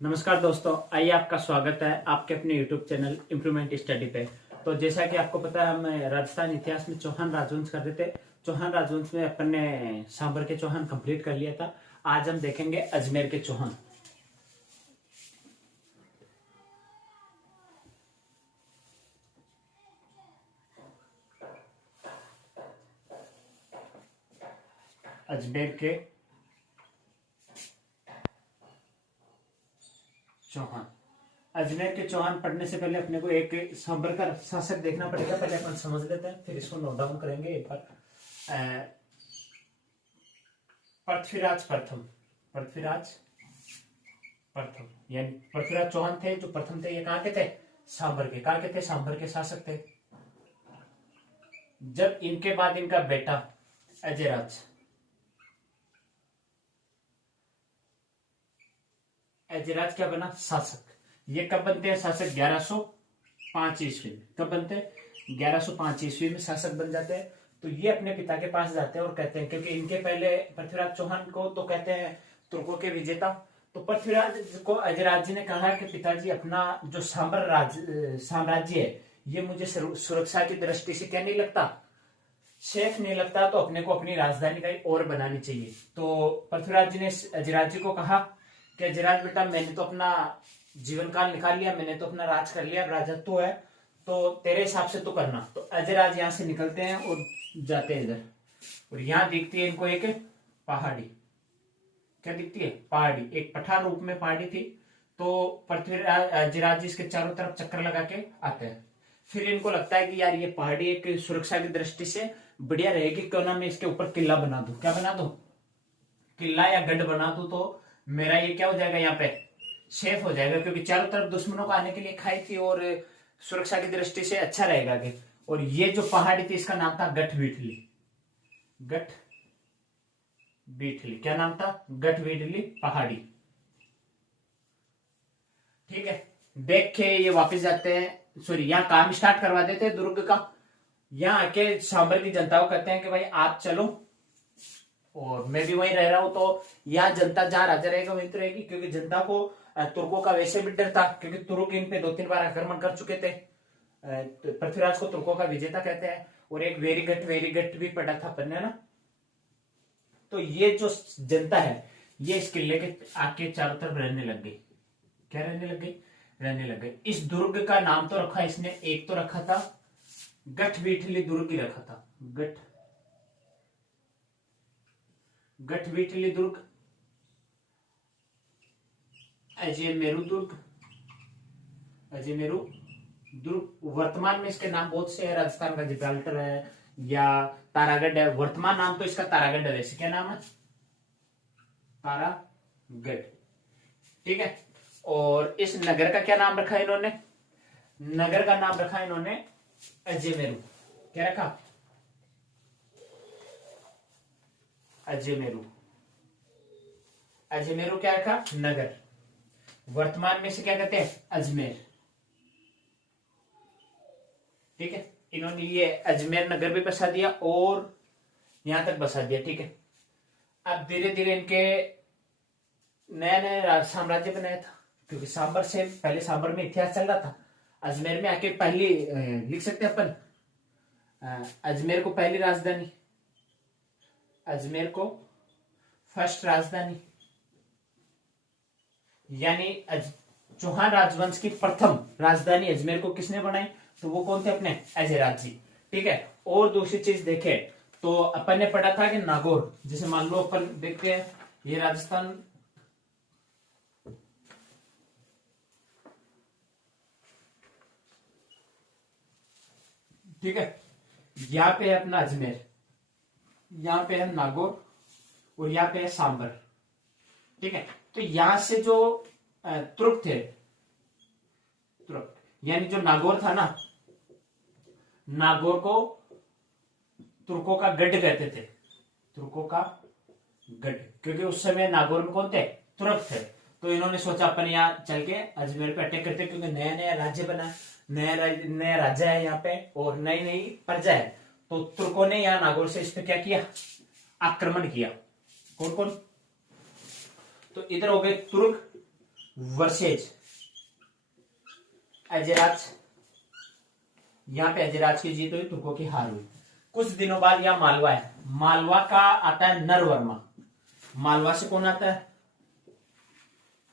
नमस्कार दोस्तों, आइए आपका स्वागत है आपके अपने YouTube चैनल इम्प्रूवमेंट स्टडी पे। तो जैसा कि आपको पता है, हम राजस्थान इतिहास में चौहान राजवंश कर रहे थे। चौहान राजवंश में अपन ने सांबर के चौहान कंप्लीट कर लिया था। आज हम देखेंगे अजमेर के चौहान। अजमेर के चौहान। अजमेर के चौहान पढ़ने से पहले अपने को एक सांबर का शासक देखना पड़ेगा। पहले अपन समझ लेते हैं, फिर इसको नोट डाउन करेंगे एक बार। पृथ्वीराज प्रथम। पृथ्वीराज प्रथम यानी पृथ्वीराज चौहान थे जो प्रथम थे। ये कहाँ के थे? सांबर के। कहाँ के थे? सांबर के शासक थे। जब इनके बाद इनका बेटा अजयराज अजयराज क्या बना? शासक। ये कब बनते हैं शासक? 1105 ईस्वी में। कब बनते हैं? 1105 ईस्वी में शासक बन जाते हैं। तो ये अपने पिता के पास जाते हैं और कहते हैं, क्योंकि इनके पहले पृथ्वीराज चौहान को तो कहते हैं तुर्कों के विजेता। तो पृथ्वीराज को अजयराज जी ने कहा कि पिताजी, अपना जो साम्राज्य है ये मुझे सुरक्षा की दृष्टि से क्या नहीं लगता, सेफ नहीं लगता। तो अपने को अपनी राजधानी कहीं और बनानी चाहिए। तो पृथ्वीराज जी ने अजयराज जी को कहा कि अजयराज बेटा, मैंने तो अपना जीवन काल निकाल लिया, मैंने तो अपना राज कर लिया, राजत्व है, तो तेरे हिसाब से तो करना। तो अजयराज यहाँ से निकलते हैं और जाते हैं इधर। और यहाँ दिखती है इनको एक पहाड़ी। क्या दिखती है? पहाड़ी। एक पठार रूप में पहाड़ी थी। तो पृथ्वीराज अजयराज जी इसके चारों तरफ चक्कर लगा के आते हैं। फिर इनको लगता है कि यार ये पहाड़ी एक सुरक्षा की दृष्टि से बढ़िया रहेगी, क्यों ना मैं इसके ऊपर किला बना दूं। क्या बना दूं? किला या गढ़ बना दूं, तो मेरा ये क्या हो जाएगा, यहाँ पे सेफ हो जाएगा, क्योंकि चारों तरफ दुश्मनों को आने के लिए खाई थी और सुरक्षा की दृष्टि से अच्छा रहेगा आगे। और ये जो पहाड़ी थी इसका नाम था गठबीठली। गठबीठली। क्या नाम था? गठबीठली पहाड़ी। ठीक है। देख के ये वापस जाते हैं। सॉरी, यहाँ काम स्टार्ट करवा देते हैं दुर्ग का। यहाँ आके सांबर की जनता को कहते हैं कि भाई आप चलो और मैं भी वहीं रह रहा हूं। तो यहाँ जनता जहां राजा रहेगा वहीं तो रहेगी, क्योंकि जनता को तुर्कों का वैसे भी डर था, क्योंकि तुर्क इन पे 2-3 बार आक्रमण कर चुके थे। पृथ्वीराज को तुर्कों का विजेता कहते हैं। और एक वेरीगट भी पढ़ा था अपन ने ना। तो ये जो जनता है ये इस किले के आके चारों तरफ रहने लग गई। क्या रहने लग गई? रहने लग गई। इस दुर्ग का नाम तो रखा इसने, एक तो रखा था गठबीठली दुर्ग ही रखा था। गठबीठली दुर्ग, अजयमेरु दुर्ग। अजयमेरु दुर्ग। वर्तमान में इसके नाम बहुत से है। राजस्थान का जिब्राल्टर है या तारागढ़ है। वर्तमान नाम तो इसका तारागढ़ है। वैसे क्या नाम है? तारागढ़। ठीक है। और इस नगर का क्या नाम रखा है इन्होंने? नगर का नाम रखा इन्होंने अजयमेरु। क्या रखा? अजयमेरु। अजयमेरु क्या रखा? नगर। वर्तमान में से क्या कहते हैं? अजमेर। ठीक है। इन्होंने ये अजमेर नगर भी बसा दिया और यहां तक बसा दिया। ठीक है। अब धीरे धीरे इनके नया नया साम्राज्य बनाया था, क्योंकि सांबर से पहले सांबर में इतिहास चल रहा था। अजमेर में आके पहली लिख सकते हैं अपन, अजमेर को पहली राजधानी, अजमेर को फर्स्ट राजधानी, यानी चौहान राजवंश की प्रथम राजधानी अजमेर को किसने बनाई? तो वो कौन थे? अपने अजयराज जी। ठीक है। और दूसरी चीज देखे तो अपन ने पढ़ा था कि नागौर, जैसे मान लो अपन देखते हैं ये राजस्थान, ठीक है, यहाँ पे है अपना अजमेर, यहाँ पे है नागौर और यहाँ पे है सांबर। ठीक है। तो यहां से जो तुर्क थे, तुर्क यानी जो नागौर था ना, नागौर को तुर्कों का गढ़ कहते थे। तुर्कों का गढ़, क्योंकि उस समय नागौर में कौन थे? तुर्क थे। तो इन्होंने सोचा अपन यहाँ चल के अजमेर पे अटैक करते, क्योंकि नया नया राज्य बना, नया राजा है यहाँ पे और नई नई प्रजा है। तो तुर्कों ने यहाँ नागौर से इस पे क्या किया? आक्रमण किया। कौन कौन? तो इधर हो गए तुर्क, वर्सेज अजयराज। यहाँ पे अजयराज की जीत हुई, तुर्कों की हार हुई। कुछ दिनों बाद यह मालवा है, मालवा का आता है नरवर्मा। मालवा से कौन आता है?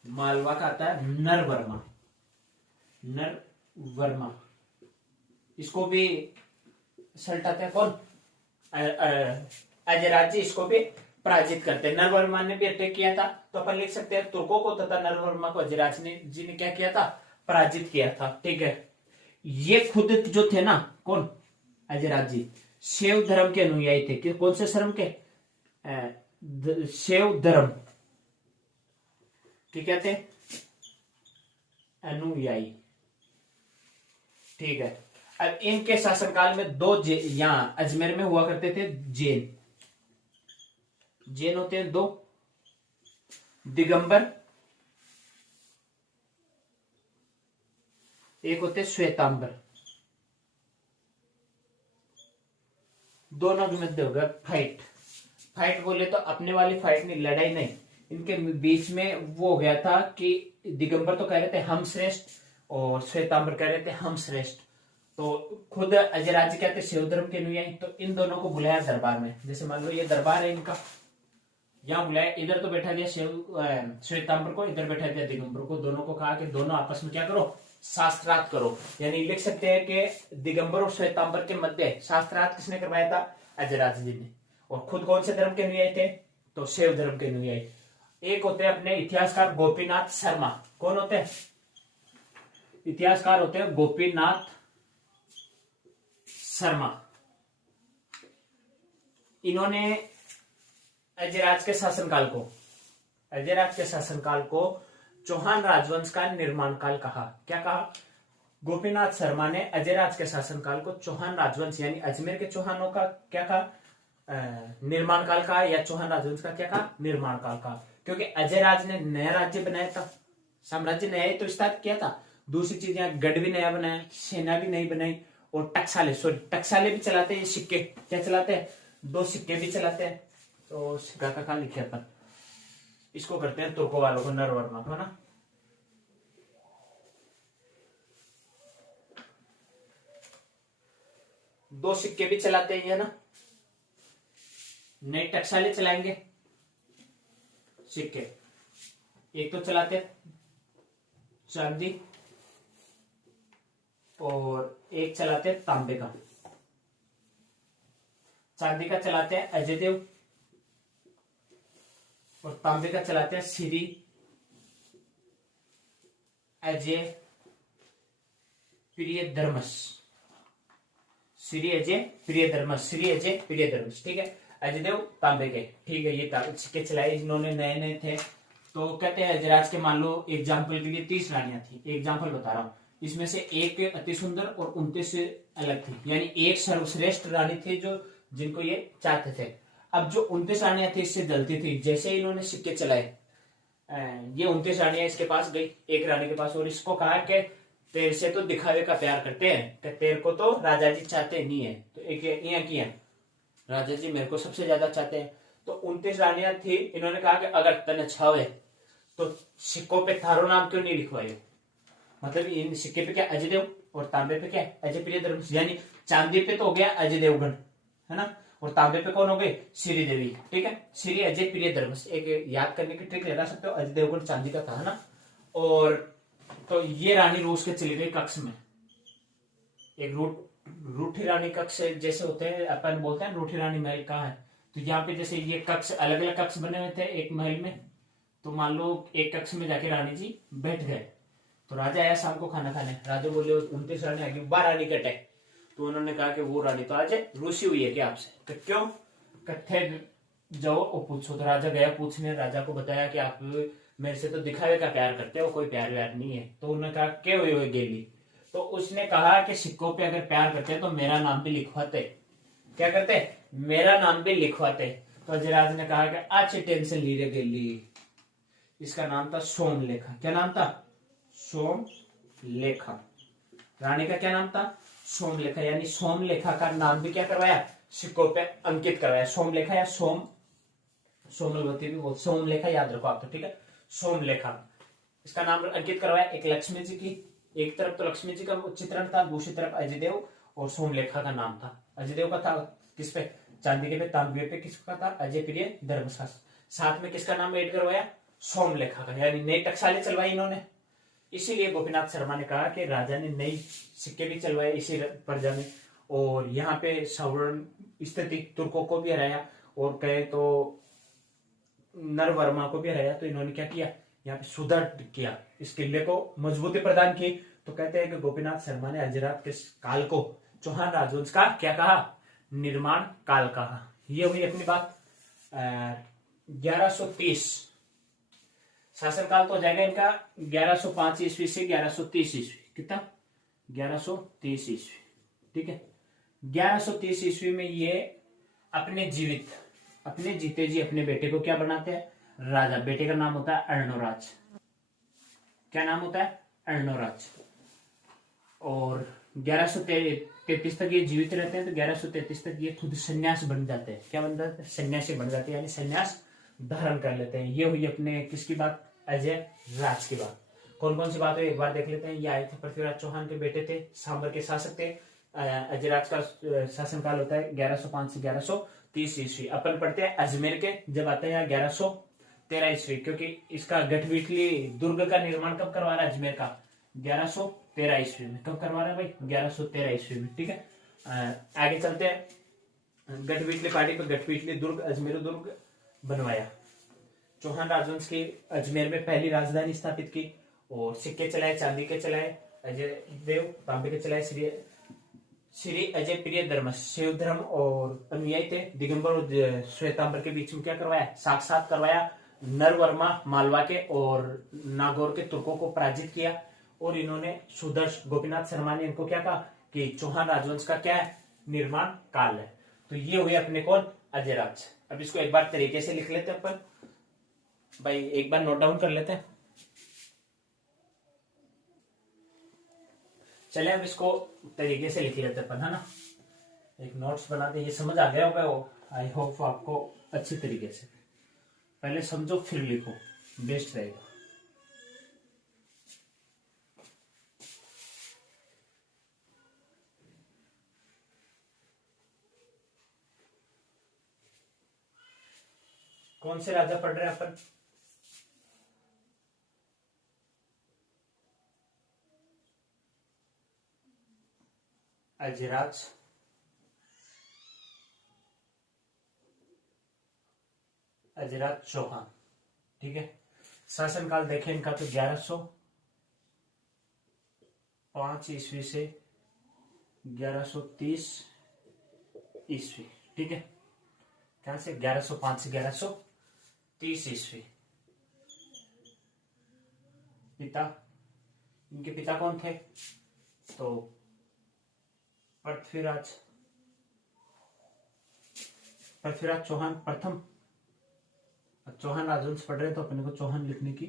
मालवा का आता है नरवर्मा। नरवर्मा इसको भी सल्टाते हैं कौन? अजयराज जी इसको भी पराजित करते हैं। नरवर्मा ने भी अटैक किया था, तो अपन लिख सकते हैं तुर्कों को तथा नरवर्मा को अजयराज जी ने क्या किया था? पराजित किया था। ठीक है, ये खुद जो थे ना, कौन? अजयराज जी शैव धर्म के अनुयायी थे। कि कौन से धर्म के? शैव धर्म के क्या थे? अनुयायी। ठीक है, अब इनके शासनकाल में दो यहां अजमेर में हुआ करते थे जैन। जैन होते हैं दो, दिगंबर, एक होते श्वेतांबर। दोनों के मध्य होगा फाइट। फाइट बोले तो अपने वाली फाइट नहीं, लड़ाई नहीं, इनके बीच में वो हो गया था कि दिगंबर तो कह रहे थे हम श्रेष्ठ और श्वेतांबर कह रहे थे हम श्रेष्ठ। तो खुद अजयराज जी कहते शिव धर्म के अनुयायी, तो इन दोनों को बुलाया दरबार में। जैसे मान लो ये दरबार है इनका, यहाँ बुलाया, इधर तो बैठा दिया श्वेतांबर को, इधर बैठा दिया दिगंबर को। दोनों को कहा कि दोनों आपस में क्या करो? शास्त्रार्थ करो। यानी लिख सकते हैं कि दिगंबर और श्वेतांबर के मध्य शास्त्रार्थ किसने करवाया था? अजयराज जी ने। और खुद कौन से धर्म के अनुयायी थे? तो शैव धर्म के अनुयायी। एक होते हैं अपने इतिहासकार गोपीनाथ शर्मा। कौन होते हैं? इतिहासकार होते हैं गोपीनाथ शर्मा। इन्होंने अजयराज के शासनकाल को चौहान राजवंश का निर्माण काल कहा। क्या कहा? गोपीनाथ शर्मा ने अजयराज के शासनकाल को चौहान राजवंश यानी अजमेर के चौहानों का क्या कहा? निर्माण काल कहा, या चौहान राजवंश का क्या कहा? निर्माण काल कहा। क्योंकि अजयराज ने नया राज्य बनाया था, साम्राज्य नया ही तो स्थापित किया था। दूसरी चीज, यहाँ गढ़ भी नया बनाया, सेना भी नई बनाई, और टकसाले भी चलाते हैं। सिक्के क्या चलाते हैं? 2 सिक्के भी चलाते हैं। तो सिक्का का कहा लिखे अपन? इसको करते हैं तुर्कों वालों को, नरवर्मा को, है ना। दो सिक्के भी चलाते हैं ना, नए टकसाले चलाएंगे सिक्के। एक तो चलाते चांदी और एक चलाते तांबे का। चांदी का चलाते हैं अजयदेव और तांबे का चलाते हैं श्री अजय प्रियधर्मस। श्री अजय प्रियधर्मस, श्री अजय प्रियधर्मस। ठीक है, अजयदेव तांबे के। ठीक है, ये सिक्के चलाए इन्होंने, नए नए थे। तो कहते हैं अजयराज के मान लो एग्जाम्पल के लिए 30 रानियां थी। एग्जाम्पल बता रहा हूं, इसमें से एक अति सुंदर और 29 से अलग थी। यानी एक सर्वश्रेष्ठ रानी थी जो जिनको ये चाहते थे। अब जो 29 रानियां थी इससे जलती थी। जैसे ही इन्होंने सिक्के चलाए, ये 29 रानियां इसके पास गई, एक रानी के पास, और इसको कहा कि तेरे से तो दिखावे का प्यार करते हैं, कि तेरे को तो राजा जी चाहते नहीं है। तो एक यहाँ किया, राजा जी मेरे को सबसे ज्यादा चाहते हैं। तो 29 रानियां थी। इन्होंने कहा कि अगर तने छावे तो सिक्कों पे थारो नाम क्यों नहीं लिखवाए? मतलब इन सिक्के पे क्या अजयदेव और तांबे पे क्या अजय प्रियधर्म। यानी चांदी पे तो हो गया अजय देवगन, है ना, और तांबे पे कौन हो गए? श्री देवी। ठीक है, श्री अजय प्रियधर्म। एक याद करने की ट्रिक लगा सकते हो, अजय देवगन चांदी का था, है ना। और तो ये रानी रूस के चली गई कक्ष में। एक रूठी रानी कक्ष जैसे होते हैं, अपन बोलते हैं रूठी रानी महल कहाँ है। तो यहाँ पे जैसे ये कक्ष, अलग अलग कक्ष बने हुए थे एक महल में। तो मान लो एक कक्ष में जाके रानी जी बैठ गए। तो राजा आया शाम को खाना खाने, राजा बोले 29 रानी आ गई, 12 रानी कटे। तो उन्होंने कहा कि वो रानी तो आज रूसी हुई है क्या आपसे? तो क्यों? कट्ठे जाओ और पूछो। तो राजा गया पूछने, राजा को बताया कि आप मेरे से तो दिखावे का प्यार करते हो, कोई प्यार व्यार नहीं है। तो उन्होंने कहा क्यों हुए गेली? तो उसने कहा कि सिक्कों पे अगर प्यार करते तो मेरा नाम भी लिखवाते। क्या करते? मेरा नाम भी लिखवाते। तो अजयराज ने कहा कि अच्छी टेंशन ली रे गेली। इसका नाम था सोमलेखा। क्या नाम था? सोमलेखा। रानी का क्या नाम था? सोमलेखा। यानी सोमलेखा का नाम भी क्या करवाया? सिक्कों पे अंकित करवाया। सोमलेखा या सोमलवती भी बोल, सोमलेखा याद रखो आप तो, ठीक है। सोमलेखा इसका नाम अंकित करवाया एक लक्ष्मी जी की, एक तरफ तो लक्ष्मी जी का चित्रण था, दूसरी तरफ अजयदेव और सोमलेखा का नाम था। अजयदेव का था किस पे, चांदी के पे, तांबे पे किसका था, अजय प्रिय धर्मशास्त्र। साथ में किसका नाम ऐड करवाया, सोमलेखा का, यानी नई टकसालें चलवाई इन्होंने। इसीलिए गोपीनाथ शर्मा ने कहा कि राजा ने नई सिक्के भी चलवाए इसी प्रजा में, और यहाँ पे सवर्ण स्थिति तुर्कों को भी हराया, और कहे तो नरवर्मा को भी हराया। तो इन्होंने क्या किया, यहाँ पे सुदृढ़ किया, इस किले को मजबूती प्रदान की। तो कहते हैं कि गोपीनाथ शर्मा ने अजरात के काल को चौहान राजवंश का क्या कहा, निर्माण काल कहा। ये हुई अपनी बात। 1130 शासनकाल तो हो जाएगा इनका 1105 ईस्वी से 1130 ईस्वी, कितना 1130 ईस्वी, ठीक है। 1130 ईस्वी में ये अपने जीते जी अपने बेटे को क्या बनाते हैं, राजा। बेटे का नाम होता है अर्णोराज। क्या नाम होता है, अर्णोराज। और 1133 तक ये जीवित रहते हैं। तो 1133 तक ये खुद सन्यास बन जाते हैं। क्या बन जाते हैं, सन्यासी बन जाते हैं, यानी सन्यास धारण कर लेते हैं। ये हुई अपने किसकी बात, अजय राज की बात। कौन कौन सी बात है एक बार देख लेते हैं। ये आए थे पृथ्वीराज चौहान के बेटे थे, सांबर के शासक थे। अजय राज का शासनकाल होता है 1105 से 1130 ईस्वी। अपन पढ़ते हैं अजमेर के, जब आते हैं 1113 ईस्वी, क्योंकि इसका गठबिटली दुर्ग का निर्माण कब करवा रहा है अजमेर का, 1113 ईस्वी में। कब करवा रहा है भाई, 1113 ईस्वी में, ठीक है। आगे चलते हैं। गठबिटली पार्टी पर गठबिटली दुर्ग, अजमेर दुर्ग बनवाया। चौहान राजवंश की अजमेर में पहली राजधानी स्थापित की, और सिक्के चलाए, चांदी के चलाए अजय देव, तांबे के चलाए श्री अजय प्रिय धर्म, शिव धर्म और अनुयायी थे। दिगंबर और श्वेतांबर के बीच में क्या करवाया, साक्षात करवाया। नरवर्मा मालवा के और नागौर के तुर्कों को पराजित किया। और इन्होंने सुदर्श गोपीनाथ शर्मा ने इनको क्या कहा कि चौहान राजवंश का क्या है, निर्माण काल है। तो ये हुए अपने कौन, अजय राज। अब इसको एक बार तरीके से लिख लेते हैं अपन भाई, एक बार नोट डाउन कर लेते हैं। चले अब इसको तरीके से लिख लेते अपन, है ना। एक नोट्स बनाते, ये समझ आ गया होगा वो, आई होप आपको अच्छी तरीके से। पहले समझो फिर लिखो, बेस्ट रहेगा। कौन से राजा पढ़ रहे हैं अपन, अजयराज, अजयराज चौहान, ठीक है। शासनकाल देखें इनका तो 1105 ईस्वी से 1130 ईस्वी, ठीक है। क्या से 1105 से 1130 ईस्वी। पिता, इनके पिता कौन थे, तो पृथ्वीराज चौहान प्रथम। चौहान राजवंश पढ़ रहे हैं तो अपने को चौहान लिखने की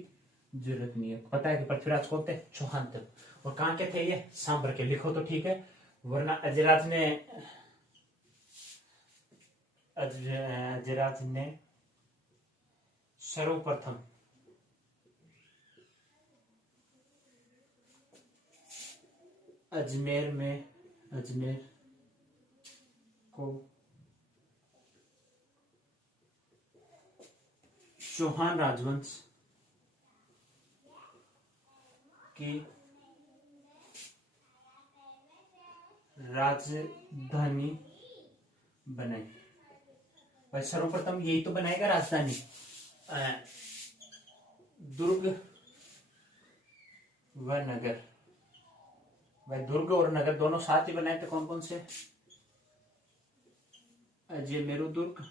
जरूरत नहीं है, पता है कि पृथ्वीराज कौन थे, चौहान थे। और कहां के थे ये, सांबर के, लिखो तो ठीक है। वरना अजयराज ने सर्वप्रथम अजमेर को चौहान राजवंश की राजधानी बनाई। भाई सर्वप्रथम यही तो बनाएगा राजधानी, दुर्ग व नगर। भाई दुर्ग और नगर दोनों साथ ही बनाए थे, कौन कौन से, अजमेर दुर्ग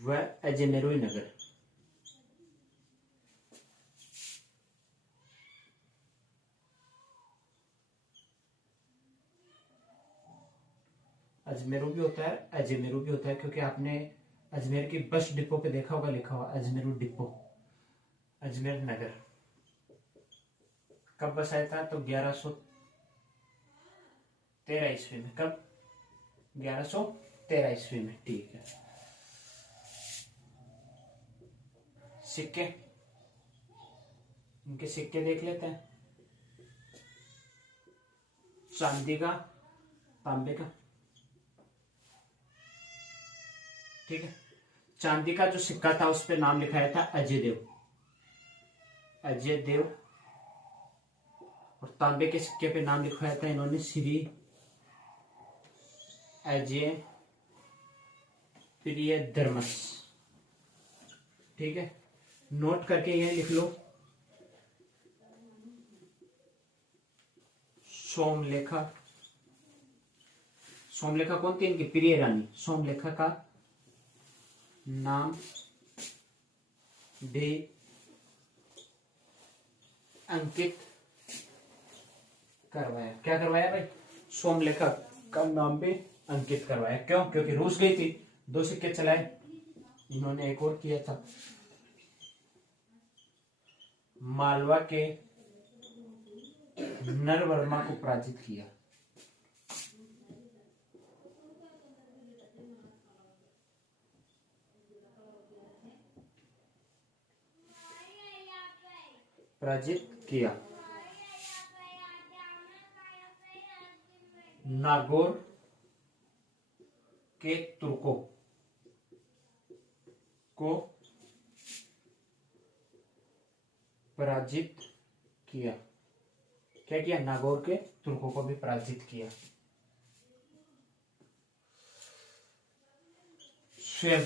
व अजमेर नगर। अजमेरू भी होता है, अजमेरू भी होता है, क्योंकि आपने अजमेर की बस डिपो पे देखा होगा, लिखा हुआ अजमेरू डिपो। अजमेर नगर कब बसाया था, तो 1113 ईस्वी में। कब, 1113 ईस्वी में, ठीक है। सिक्के, इनके सिक्के देख लेते हैं। चांदी का, तांबे का, ठीक है। चांदी का जो सिक्का था उस पे नाम लिखाया था अजय देव, अजय देव। और तांबे के सिक्के पे नाम लिखवाया था इन्होंने श्री अजय प्रियदर्मस, ठीक है। नोट करके यह लिख लो, सोमलेखा। सोमलेखा कौन थी? इनकी प्रिय रानी। सोमलेखा का नाम भी अंकित करवाया। क्या करवाया भाई? सोमलेखा का नाम भी अंकित करवाया। क्यों? क्योंकि रूस गई थी, 2 सिक्के चलाए। इन्होंने एक और किया था, मालवा के नरवर्मा को पराजित किया। पराजित किया। नागौर के तुर्कों को पराजित किया। क्या किया? नागौर के तुर्कों को भी पराजित किया। स्वयं,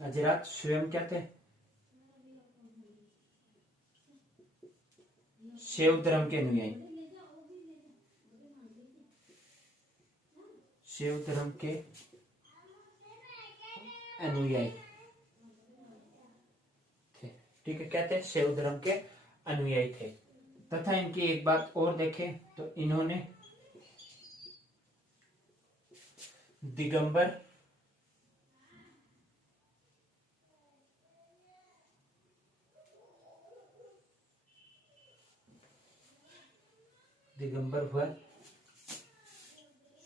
अजयराज स्वयं क्या थे? शैव धर्म के अनुयायी, शैव धर्म के अनुयायी थे, ठीक है। क्या थे? शैव धर्म के अनुयायी थे। तथा इनकी एक बात और देखें तो इन्होंने दिगंबर व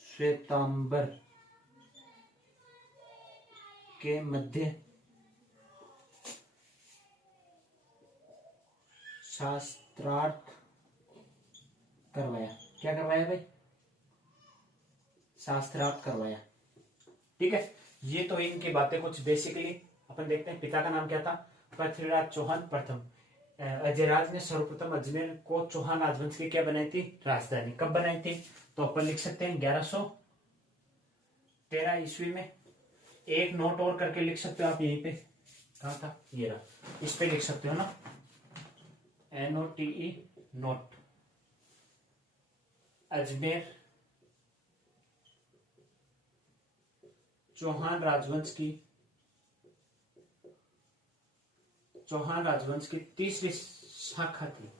श्वेतांबर के मध्य शास्त्रार्थ करवाया। क्या करवाया भाई? शास्त्रार्थ करवाया, ठीक है। ये तो इनकी बातें कुछ बेसिकली अपन देखते हैं। पिता का नाम क्या था? पृथ्वीराज चौहान प्रथम। अजयराज ने सर्वप्रथम अजमेर को चौहान राजवंश की क्या बनाई थी? राजधानी। कब बनाई थी? तो अपन लिख सकते हैं 1113 ईस्वी में। एक नोट और करके लिख सकते हो आप यहीं पे। कहा था? ये रहा, इस पे लिख सकते हो ना, NOTE नोट। अजमेर चौहान राजवंश की तीसरी शाखा थी।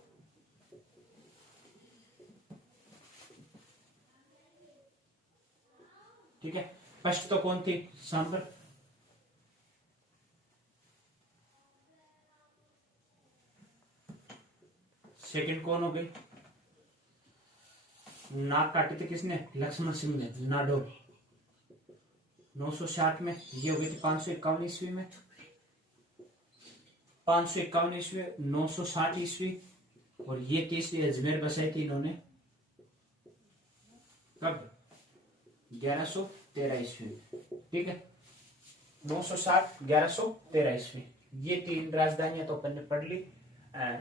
ठीक है। फर्स्ट तो कौन थी? सांबर। सेकंड कौन हो गई? नाक काटी थी किसने? लक्ष्मण सिंह ने, नाडोल। 960 में। ये हो गई थी 551 ईस्वी में, 551 ईस्वी, 960 ईस्वी। और ये तीसरी अजमेर बसाई थी इन्होंने कब? 1113 ईस्वी, ठीक है। 960, 1113 ईस्वी, ये 3 राजधानियां तो अपन ने पढ़ ली।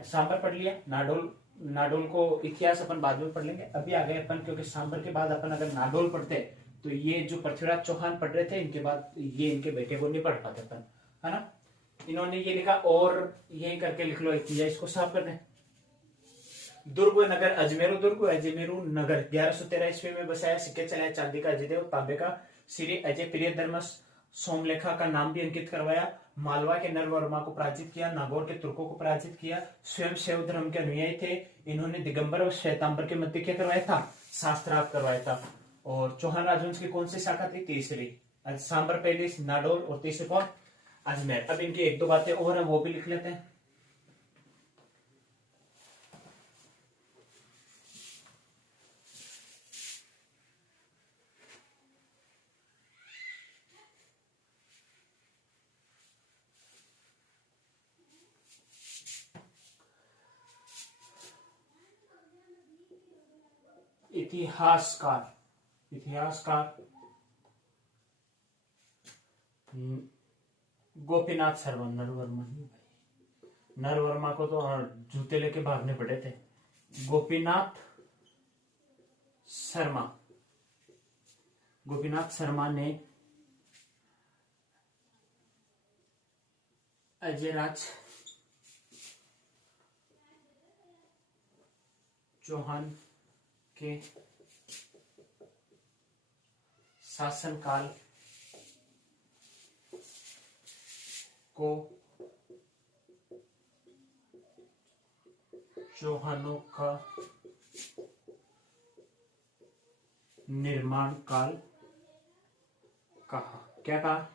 सांबर पढ़ लिया। नाडोल को इतिहास अपन बाद में पढ़ लेंगे। अभी आ गए अपन, क्योंकि सांबर के बाद अपन अगर नाडोल पढ़ते तो ये जो पृथ्वीराज चौहान पढ़ रहे थे, इनके बाद ये इनके बेटे को नहीं पढ़ पाते अपन, है ना। इन्होंने ये लिखा, और यही करके लिख लो, इसको साफ कर दें। दुर्ग नगर, अजमेरू नगर 1113 ईस्वी में बसाया। सिक्के चलाया चांदी का अजय देव, तांबे का श्री अजय प्रियदर्मस। सोमलेखा का नाम भी अंकित करवाया। मालवा के नरवर्मा को पराजित किया। नागौर के तुर्कों को पराजित किया। स्वयं शैव धर्म के अनुयायी थे। इन्होंने दिगंबर और श्वेतांबर के मध्य क्या करवाया था? शास्त्रार्थ करवाया था। और चौहान राजवंश की कौन सी शाखा थी? तीसरी। सांबर पहली, नाडोल, और तीसरी कौन? अजमेर। अब इनकी 1-2 बातें और है, वो भी लिख लेते हैं। इतिहासकार गोपीनाथ शर्मा। नरवर्मा नहीं भाई, नरवर्मा को तो जूते लेके भागने पड़े थे। गोपीनाथ शर्मा ने अजयराज चौहान के शासनकाल को चौहानों का निर्माण काल कहा। क्या कहा?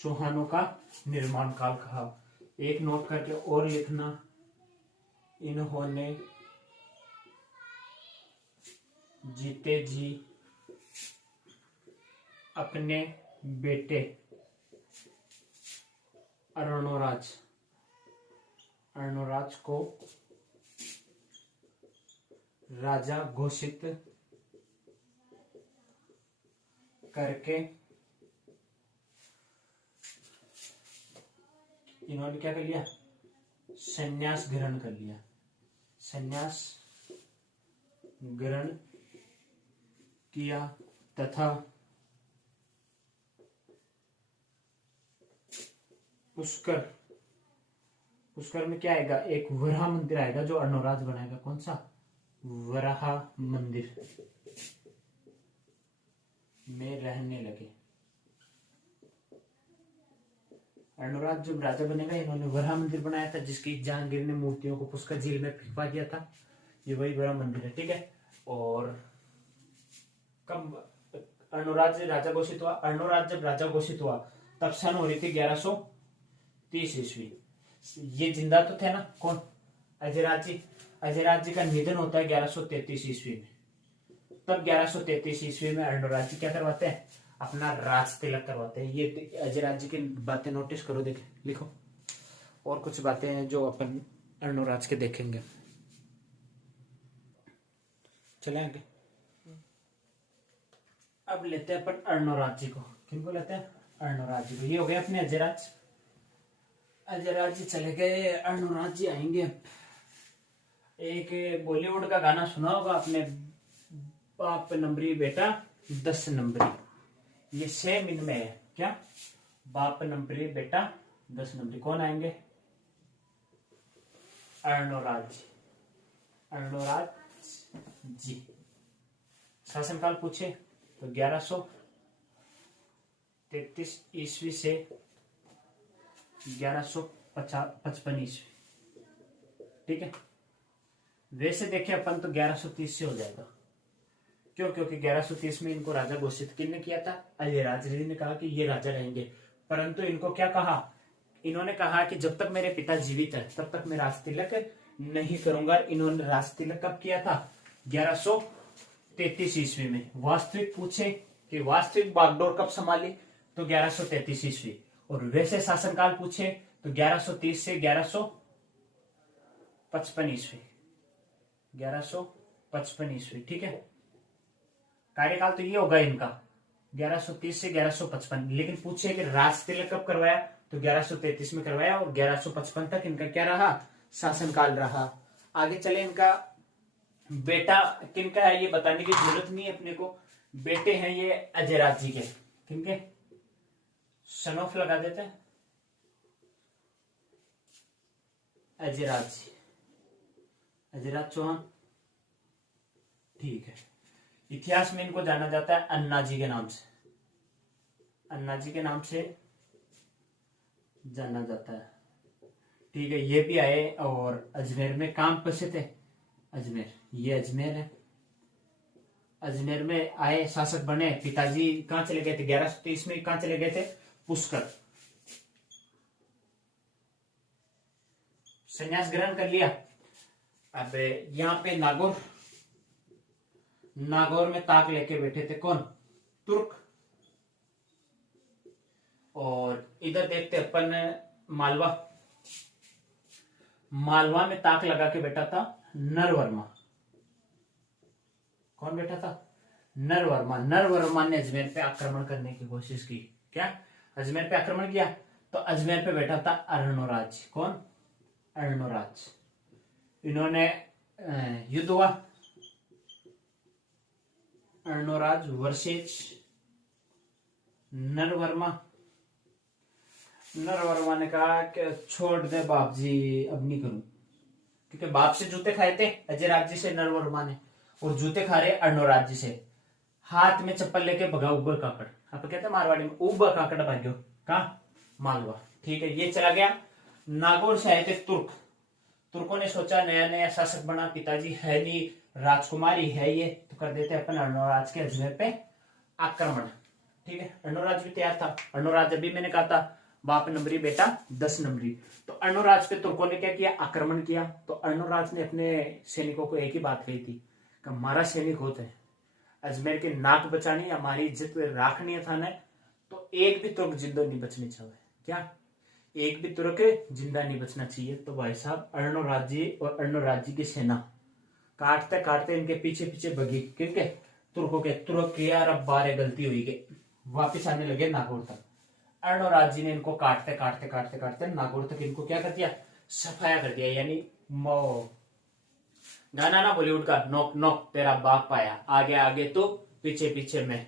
चौहानों का निर्माण काल कहा। एक नोट करके और लिखना, इन्होंने जीते जी अपने बेटे अर्णोराज को राजा घोषित करके इन्होंने क्या कर लिया? संन्यास ग्रहण कर लिया। संन्यास ग्रहण किया तथा पुष्कर में क्या आएगा? एक वराह मंदिर आएगा जो अर्णोराज बनाएगा। कौन सा? वराह मंदिर में रहने लगे। अर्णोराज जब राजा बनेगा, इन्होंने वराह मंदिर बनाया था जिसकी जहांगीर ने मूर्तियों को पुष्कर झील में फेंकवा दिया था। ये वही वराह मंदिर है, ठीक है। और कब अर्णोराज राजा घोषित हुआ? अर्णोराज जब राजा घोषित हुआ तब सन हो रही थी 1130 ईस्वी। ये जिंदा तो थे ना, कौन? अजयराज जी। अजयराज जी का निधन होता है 1133 ईस्वी में। तब 1133 ईस्वी में अर्णोराज जी क्या करवाते हैं? अपना राज तिलक करवाते हैं। ये अजयराज जी की बातें नोटिस करो, देख लिखो। और कुछ बातें हैं जो अपन अर्णोराज के देखेंगे। चले आगे। अब लेते हैं अपन अर्णोराज जी को। किनको लेते हैं? अर्णोराज जी को। ये हो गए अपने अजयराज। अजयराज जी चले गए, अर्णोराज जी आएंगे। एक बॉलीवुड का गाना सुना होगा आपने, बाप नंबरी बेटा 10 नंबरी। ये सेम इनमें है। क्या? बाप नंबरी बेटा 10 नंबरी। कौन आएंगे? अर्णोराज जी। शासनकाल पूछे तो 1133 ईस्वी से 1155 ईस्वी, ठीक है। वैसे देखे अपन तो 1130 से हो जाएगा। क्यों? क्योंकि 1130 में इनको राजा घोषित किसने किया था? अजयराज जी ने कहा कि ये राजा रहेंगे। परंतु इनको क्या कहा? इन्होंने कहा कि जब तक मेरे पिता जीवित है तब तक मैं राज तिलक नहीं करूंगा। इन्होंने राज तिलक कब किया था? 1133 ईस्वी में। वास्तविक पूछे कि वास्तविक बागडोर कब संभाली तो 1133 ईस्वी। और वैसे शासनकाल पूछे तो 1130 से 1155 ईस्वी। 1155 ईस्वी, ठीक है। कार्यकाल तो ये होगा इनका 1130 से 1155। लेकिन पूछे कि राज तिलक कब करवाया तो 1133 में करवाया और 1155 तक इनका क्या रहा? शासनकाल रहा। आगे चले। इनका बेटा किनका है ये बताने की जरूरत नहीं है अपने को। बेटे हैं ये अजयराज जी के। किनके? सन ऑफ लगा देते हैं। अजयराज चौहान, ठीक है। इतिहास में इनको जाना जाता है अन्ना जी के नाम से। अन्ना जी के नाम से जाना जाता है, ठीक है। ये भी आए और अजमेर में काम कैसे थे? अजमेर, ये अजमेर है। अजमेर में आए, शासक बने। पिताजी कहां चले गए थे? 1130 में कहां चले गए थे? पुष्कर। संन्यास ग्रहण कर लिया। अब यहां पे नागौर में ताक लेके बैठे थे। कौन? तुर्क। और इधर देखते अपन मालवा में ताक लगा के बैठा था नरवर्मा। कौन बैठा था? नरवर्मा। नरवर्मा ने अजमेर पे आक्रमण करने की कोशिश की। क्या? अजमेर पे आक्रमण किया। तो अजमेर पे बैठा था अर्णोराज। कौन? अर्णोराज। इन्होंने युद्ध हुआ, अर्णोराज वर्सेज नरवर्मा। नरवर्मा ने कहा कि छोड़ दे बाप जी, अब नहीं करूं, क्योंकि बाप से जूते खाए थे अजयराज जी से नरवर्मा ने, और जूते खा रहे अर्णोराज जी से। हाथ में चप्पल लेके भगा उबर काकड़। आप कहते हैं मारवाड़ी में उबर काकड़ भाग्यो। कहा? मालवा। ठीक है, ये चला गया। नागौर से आए थे तुर्क। तुर्कों ने सोचा नया नया शासक बना, पिताजी है नहीं, राजकुमारी है ये, तो कर देते अपन अर्णोराज के अजमेर पे आक्रमण। ठीक है, अर्णोराज भी तैयार था। अर्णोराज अभी मैंने कहा था बाप नंबरी बेटा 10 नंबरी। तो अर्णोराज पे तुर्कों ने क्या किया? आक्रमण किया। तो अर्णोराज ने अपने सैनिकों को एक ही बात कही थी कि हमारा सैनिक होते हैं, अजमेर के नाक बचानी, हमारी इज्जत राखनी है थाने, तो एक भी तुर्क जिंदा नहीं बचनी चाहिए। क्या? एक भी तुर्क जिंदा नहीं बचना चाहिए। तो भाई साहब अर्णोराज जी और अर्णोराज जी की सेना काटते काटते इनके पीछे पीछे भगी, क्योंकि तुर्कों के तुर्क यार अब बारे गलती हुई गई, वापिस आने लगे नागौर तक। अर्णोराज जी ने इनको काटते काटते काटते काटते नागौर तक इनको क्या कर दिया? सफाया कर दिया। यानी गाना ना बॉलीवुड का, नोक नोक तेरा बाप आया, आगे आगे तू पीछे पीछे मैं,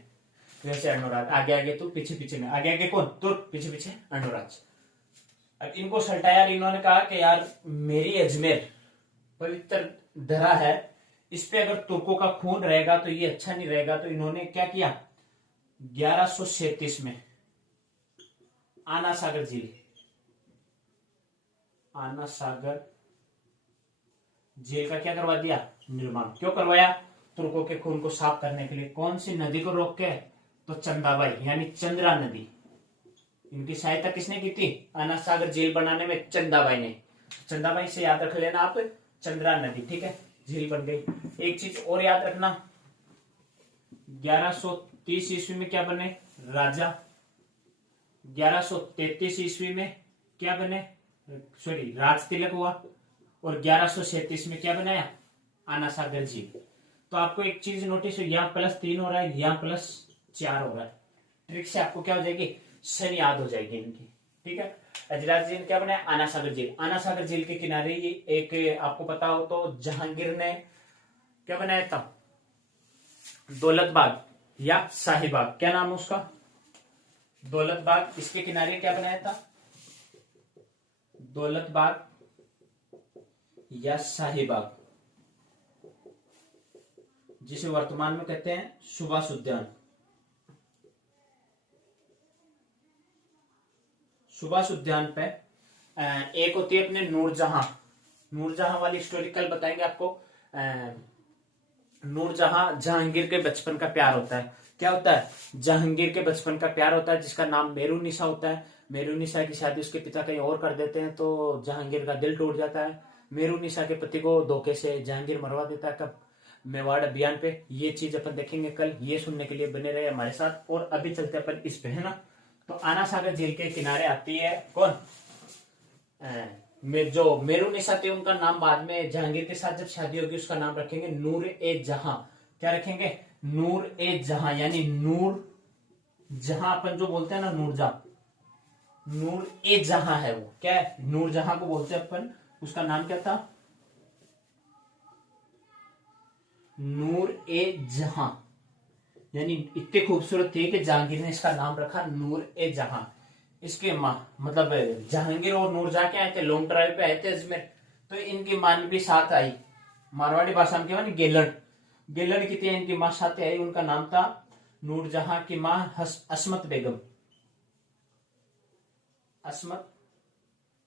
वैसे अर्णोराज आगे आगे तू पीछे पीछे मैं। आगे आगे कौन? तुर्क, पीछे पीछे अर्णोराज। अब इनको सल्टाया। इन्होंने कहा कि यार मेरी अजमेर पवित्र धरा है, इस पे अगर तुर्कों का खून रहेगा तो ये अच्छा नहीं रहेगा। तो इन्होंने क्या किया? 1137 में आना सागर झील, आना सागर झील का क्या करवा दिया? निर्माण। क्यों करवाया? तुर्कों के खून को साफ करने के लिए। कौन सी नदी को रोक के? तो चंदाबाई यानी चंद्रा नदी। इनकी सहायता किसने की थी आना सागर झील बनाने में? चंदाबाई ने। चंदाबाई से याद रख लेना आप, चंद्रा नदी। ठीक है, झील बन गई। एक चीज और याद रखना, 1130 ईस्वी में क्या बने? राजा। 1133 ईस्वी में क्या बने? सॉरी, राज तिलक हुआ। और 1137 में क्या बनाया? आना सागर झील। तो आपको एक चीज नोटिस हो, यहाँ +3 हो रहा है, यहाँ +4 हो रहा है। ट्रिक से आपको क्या हो जाएगी? सन याद हो जाएगी इनकी। ठीक है, अजराज जी ने क्या बनाया? आना सागर झील। आना सागर झील के किनारे ये एक, आपको पता हो तो, जहांगीर ने क्या बनाया था? दौलत बाग या शाही बाग, क्या नाम है उसका? दौलत बाग। इसके किनारे क्या बनाया था? दौलत बाग या शाही बाग, जिसे वर्तमान में कहते हैं सुभाष उद्यान। सुभाष उद्यान पे एक होती है अपने नूरजहां। नूरजहां वाली स्टोरी कल बताएंगे आपको। नूरजहां जहांगीर के बचपन का प्यार होता है। क्या होता है? जहांगीर के बचपन का प्यार होता है, जिसका नाम मेरुनिसा होता है। मेरुनिसा की शादी उसके पिता कहीं और कर देते हैं, तो जहांगीर का दिल टूट जाता है। मेरुनिसा के पति को धोखे से जहांगीर मरवा देता है। कब? मेवाड़ अभियान पे। ये चीज अपन देखेंगे कल, ये सुनने के लिए बने रहे हमारे साथ। और अभी चलते अपन इस पे, है ना। तो आना सागर झील के किनारे आती है कौन? जो मेरुनिसा थे, उनका नाम बाद में जहांगीर के साथ जब शादी होगी उसका नाम रखेंगे नूर ए जहां। क्या रखेंगे? नूर ए जहां, यानी नूर जहां अपन जो बोलते हैं ना, नूरजहां, नूर ए जहां है वो। क्या है? नूर जहां को बोलते हैं अपन। उसका नाम क्या था? नूर ए जहां। यानी इतनी खूबसूरत थी कि जहांगीर ने इसका नाम रखा नूर ए जहां। इसके माँ मतलब जहांगीर और नूरजहां क्या आए थे? लॉन्ग ड्राइव पे आए थे अजमेर। तो इनकी माँ भी साथ आई। मारवाड़ी भाषा में क्या? गेलन। गेलन की थी इनकी माँ साथ आई। उनका नाम था नूरजहां की माँ असमत बेगम। असमत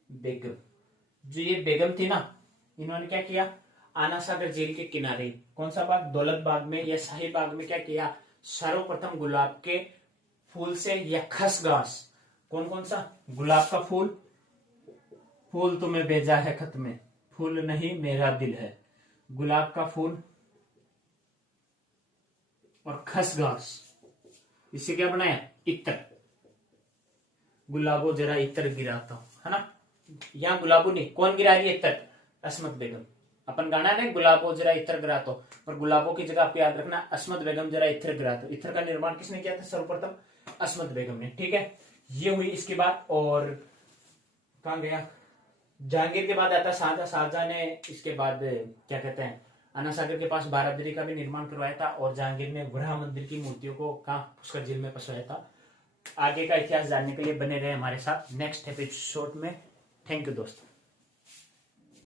बेगम। जो ये बेगम थी ना, इन्होंने क्या किया? आना सागर झील के किनारे, कौन सा बाग? दौलत बाग में या शाही बाग में क्या किया? सर्वप्रथम गुलाब के फूल से या खसगास, कौन कौन सा? गुलाब का फूल, फूल तुम्हें भेजा है खत में, फूल नहीं मेरा दिल है, गुलाब का फूल और खसगास, इसे क्या बनाया? इत्र। गुलाबो जरा इत्र गिराता हूं, है ना। यहां गुलाबो नहीं, कौन गिरा रही है? इत्र। असमत बेगम। अपन गाना है गुलाबो जरा इत्र गिरातो, पर गुलाबो की जगह आपको याद रखना अस्मत बेगम जरा इत्र गिरातो। इत्र का निर्माण किसने किया था? सर्वप्रथम अस्मत बेगम ने। ठीक है, ये हुई इसके बाद। और कहां गया? जहांगीर के बाद आता शाहजहां। शाहजहां ने इसके बाद क्या कहते हैं अन्ना सागर के पास बाराबरी का भी निर्माण करवाया था, और जहांगीर ने बुरहा मंदिर की मूर्तियों को कहा उसका जेल में फंसवाया था। आगे का इतिहास जानने के लिए बने रहे हमारे साथ नेक्स्ट एपिसोड में। थैंक यू दोस्तों।